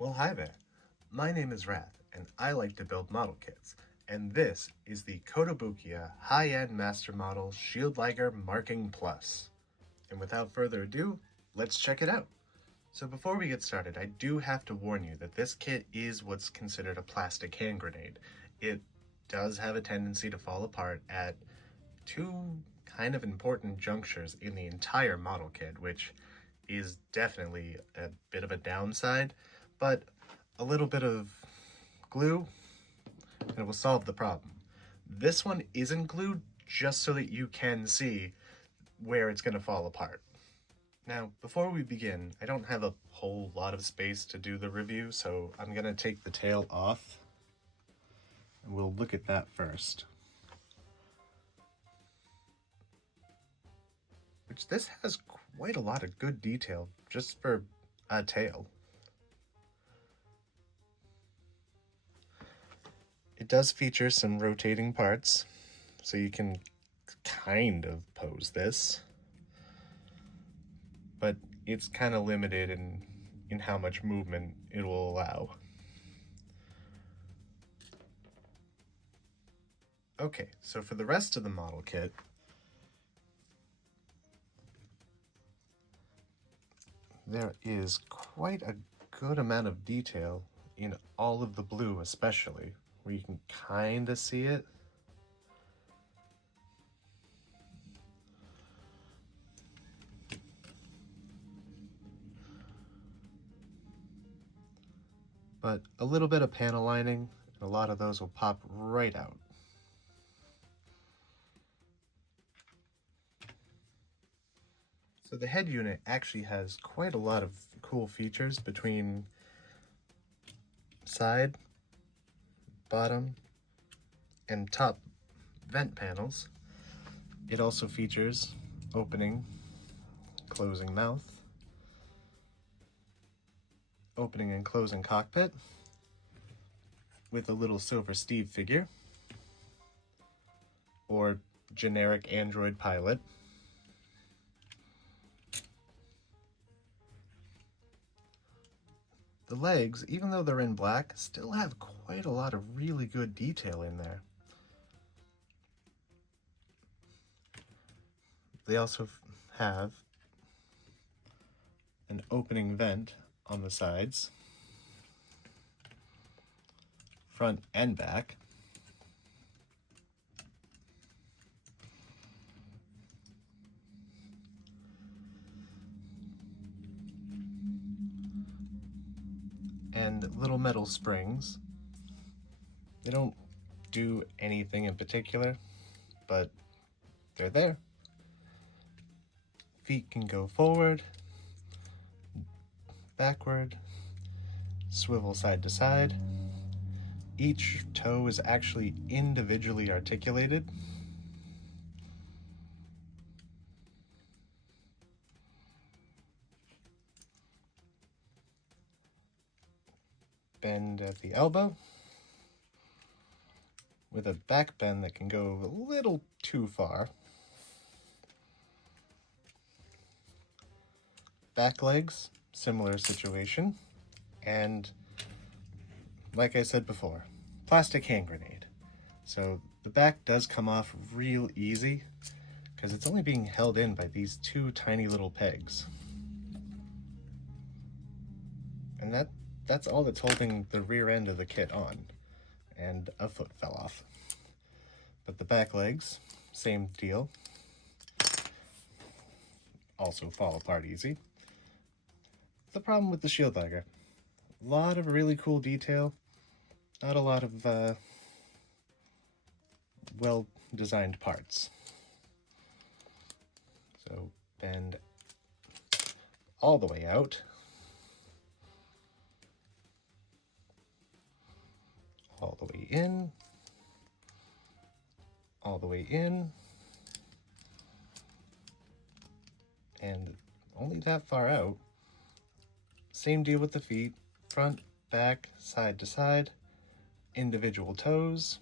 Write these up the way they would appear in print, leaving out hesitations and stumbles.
Well, hi there. My name is Wrath, and I like to build model kits. And this is the Kotobukiya High-End Master Model Shield Liger Marking Plus. And without further ado, let's check it out. So before we get started, I do have to warn you that this kit is what's considered a plastic hand grenade. It does have a tendency to fall apart at two kind of important junctures in the entire model kit, which is definitely a bit of a downside, but a little bit of glue and it will solve the problem. This one isn't glued just so that you can see where it's going to fall apart. Now, before we begin, I don't have a whole lot of space to do the review, so I'm going to take the tail off and we'll look at that first. Which this has quite a lot of good detail just for a tail. It does feature some rotating parts, so you can kind of pose this, but it's kind of limited in how much movement it will allow. Okay, so for the rest of the model kit, there is quite a good amount of detail in all of the blue especially, where you can kind of see it. But a little bit of panel lining, and a lot of those will pop right out. So the head unit actually has quite a lot of cool features between side, bottom, and top vent panels. It also features opening, closing mouth, opening and closing cockpit with a little Silver Steve figure, or generic Android pilot. The legs, even though they're in black, still have quite a lot of really good detail in there. They also have an opening vent on the sides, front and back. And little metal springs. They don't do anything in particular, but they're there. Feet can go forward, backward, swivel side to side. Each toe is actually individually articulated. Bend at the elbow with a back bend that can go a little too far. Back legs, similar situation. And like I said before, plastic hand grenade. So the back does come off real easy because it's only being held in by these two tiny little pegs. And that's all that's holding the rear end of the kit on, and a foot fell off. But the back legs, same deal, also fall apart easy. The problem with the Shield Liger, a lot of really cool detail, not a lot of well-designed parts. So bend all the way out. All the way in, all the way in, and only that far out. Same deal with the feet, front, back, side to side, individual toes.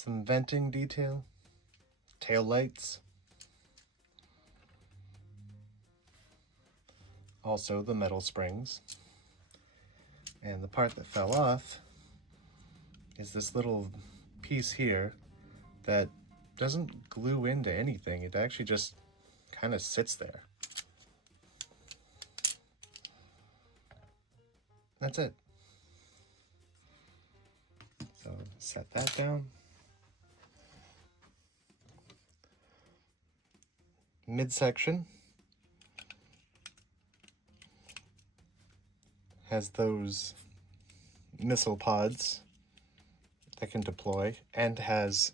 some venting detail, tail lights, also the metal springs. And the part that fell off is this little piece here that doesn't glue into anything. It actually just kind of sits there. That's it. So set that down. Midsection has those missile pods that can deploy and has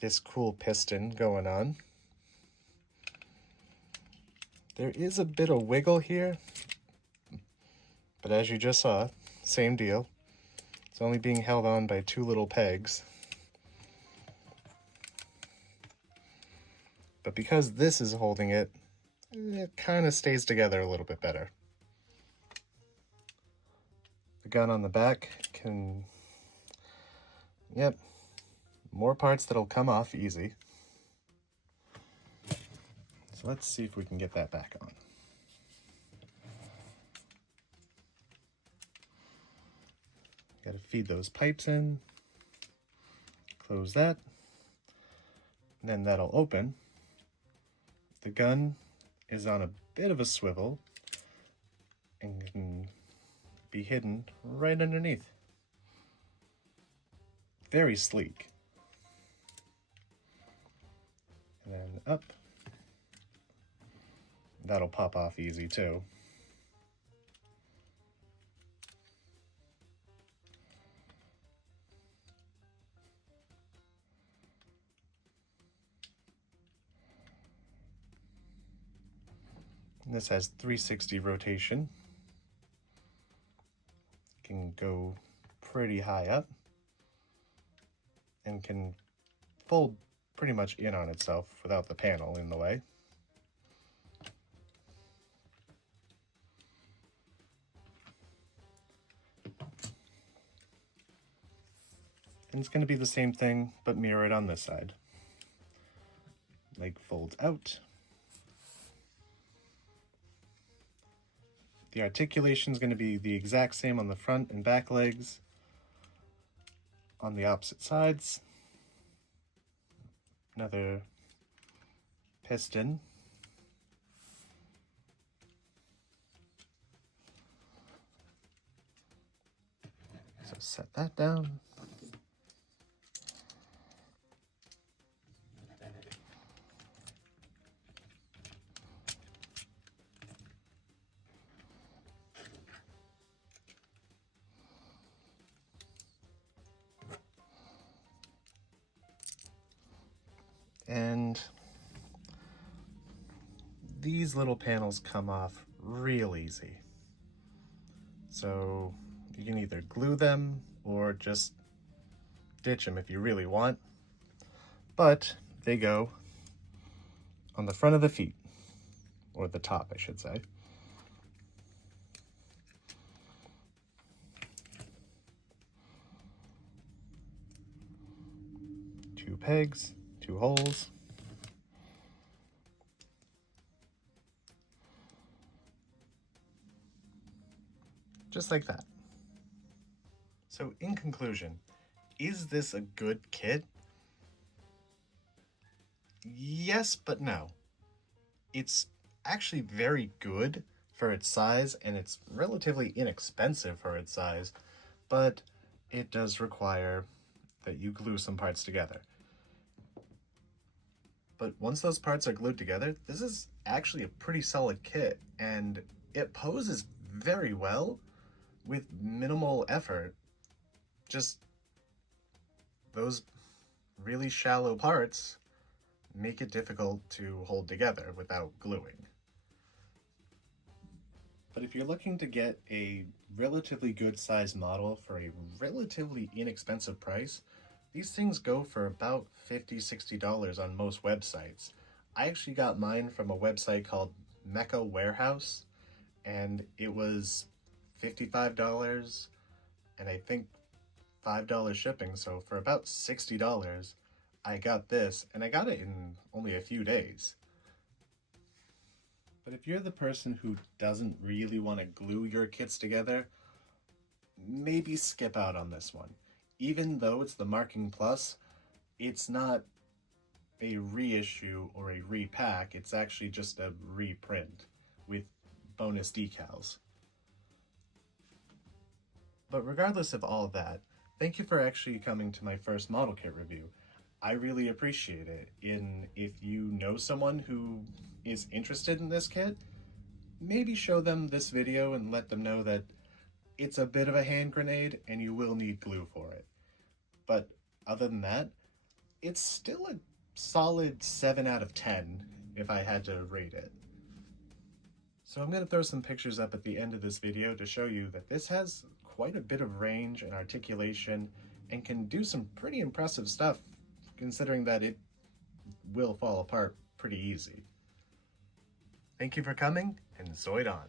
this cool piston going on. There is a bit of wiggle here, but as you just saw, same deal. It's only being held on by two little pegs. But because this is holding it, it kind of stays together a little bit better. The gun on the back can, yep, more parts that'll come off easy. So let's see if we can get that back on. Got to feed those pipes in, close that, and then that'll open. The gun is on a bit of a swivel and can be hidden right underneath. Very sleek. And then up. That'll pop off easy too. This has 360 rotation. Can go pretty high up and can fold pretty much in on itself without the panel in the way. And it's going to be the same thing, but mirrored on this side. Leg folds out. The articulation is going to be the exact same on the front and back legs. On the opposite sides, another piston. So set that down. And these little panels come off real easy. So you can either glue them or just ditch them if you really want. But they go on the front of the feet, or the top, I should say. Two pegs, two holes. Just like that. So in conclusion, is this a good kit? Yes, but no. It's actually very good for its size, and it's relatively inexpensive for its size, but it does require that you glue some parts together. But once those parts are glued together, this is actually a pretty solid kit, and it poses very well with minimal effort. Just those really shallow parts make it difficult to hold together without gluing. But if you're looking to get a relatively good size model for a relatively inexpensive price, these things go for about $50–$60 on most websites. I actually got mine from a website called Mecha Warehouse, and it was $55 and I think $5 shipping, so for about $60 I got this, and I got it in only a few days. But if you're the person who doesn't really want to glue your kits together, maybe skip out on this one. Even though it's the Marking Plus, it's not a reissue or a repack, it's actually just a reprint with bonus decals. But regardless of all of that, thank you for actually coming to my first model kit review. I really appreciate it. And if you know someone who is interested in this kit, maybe show them this video and let them know that it's a bit of a hand grenade and you will need glue for it. But other than that, it's still a solid 7 out of 10 if I had to rate it. So I'm going to throw some pictures up at the end of this video to show you that this has quite a bit of range and articulation and can do some pretty impressive stuff considering that it will fall apart pretty easy. Thank you for coming, and Zoid on!